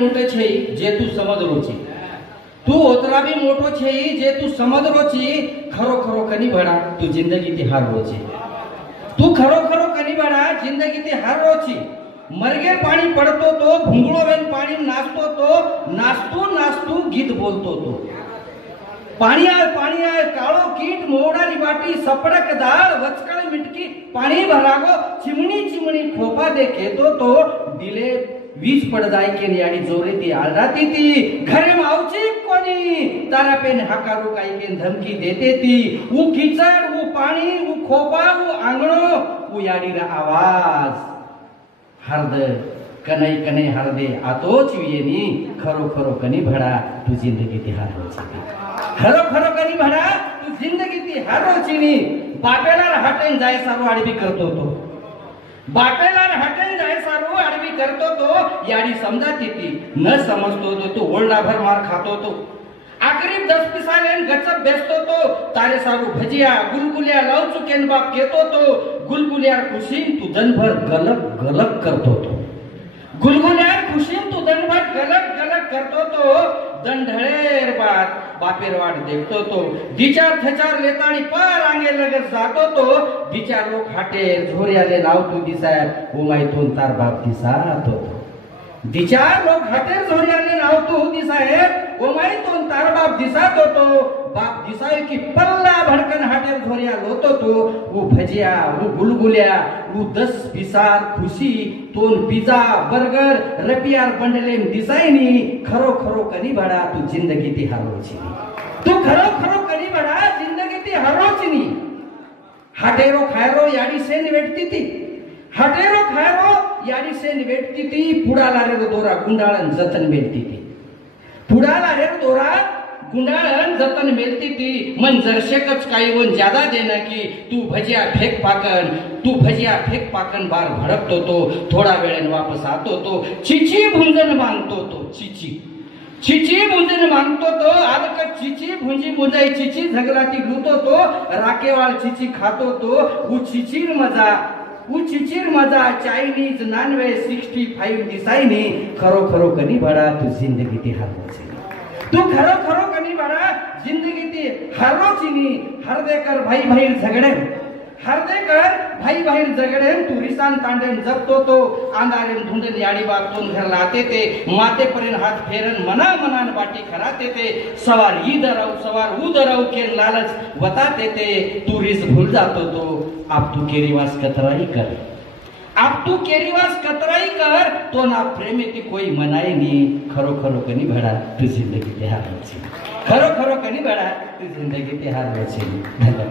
मोटे छे जे तू समझरो छी, तू ओतरा भी मोटो छे जे तू समझरो छी। खरो खरो कनी बड़ा तू जिंदगी ते हारो छी, तू खरो खरो कनी बड़ा जिंदगी ते हारो छी। मरगे पाणी पड़तो तो भूंगळो वेन पाणी नाचतो तो नाचतो नाचतो गीत बोलतो तो। पाणी आय काळो कीट मोडानी बाटी सपड़क दाळ वचकळ मिटकी पाणी भरागो चिमणी चिमणी खोपा दे खेतो तो दिले वीज पड़ जाए के यानी जोरे ती आलराती थी घरे में आवची कोनी तारा पेन हकारू काई के धमकी देते थी। वो कीचड़ वो पानी वो खोपा वो आंगणो वो यानी रा आवाज हरद कनई कनई हरदे आतोच येनी खरो खरो कनी भड़ा तू जिंदगी ती हारो छी, खरो खरो कनी भड़ा तू जिंदगी ती हारो छी। बापेला हटेन जाय सारो आडवी करतो तो, बापेला हटेन जाय सारो आडवी करतो तो याडी समजाती थी न समजतो तो तू ओल्डा भर मार खातो तो। आखरी 10 पिसालेन गचप बेचतो तो तारे सारू भजिया गुलगुलिया लाव चुकेन बाप केतो तो गुलगुलिया खुशीन तू दनभर गलक गलक करतो तो, गुलगुलिया खुशीन तू दनभर गलक गलक करतो तो। दंढळेर बात बापेर वाट देखतो तो दिचार थचार लेतानी पार आंगे लगत जातो तो। दिचार लोक हाटे झोर्याले लावतो दिसाय उमायतून तार बाप दिसातो तो, दिचार लोक हाटे झोर्याले लावतो दिसाय उमायतून तार बाप दिसातो तो। बाप दिसाय की पल्ला भड़कन हाटे झोर्या लोतो तो वो भजिया वो गुलगुलिया वो 10 पिसार खुशी तोन पिज्जा बर्गर रपियार बंडले दिसायनी खरो खरो कनी बड़ा तू जिंदगी ती हारो छी, तू खरो खरो कनी बड़ा जिंदगी ती हारो छी। हाटेरो खायरो याडी से निवेटती थी, हाटेरो खायरो याडी से निवेटती थी। पुडाला रे दोरा गुंडाळन जतन मेलती थी, पुडाला रे दोरा गुंडाळन जतन मेलती थी। मन जरशेकच काही वन ज्यादा देना की तू भजिया फेक पाकन बार भड़कतो तो थोड़ा वेळेन वापस आतो तो चिची भुंजन मांगतो तो, चिची भुंजन मांगतो तो आलक चिची भुंजी मुजाई चिची झगराती लूतो तो राकेवाल चिची खातो तो। वो चिचीर मजा चाइनीज नॉनवेज 65 दिसायनी खरो खरो कनी बड़ा तू जिंदगी ती हारो छी, तू खरो खरो कनी बड़ा जिंदगी ती हारो छी। हरदेकर भाई भाई झगड़े हरदेकर भाई भाई झगड़े तू रिसान तांडेन जपतो तो आंधारेन धुंडन याडी बाप तोन घर लाते ते माते परेन हाथ फेरन मना मनान बाटी खराते ते सवार सवार उदराव के लालच बताते ते तू रिस भूल जातो तो। आप तू केरीवास कतराई कर, आप तू केरीवास कतराई कर तो ना प्रेमे ती कोई मनाए नी। खरो खरो कनी भड़ा तू जिंदगी ते हारो छी, खरो खरो कनी भड़ा तू जिंदगी ते हारो छी। धन्यवाद।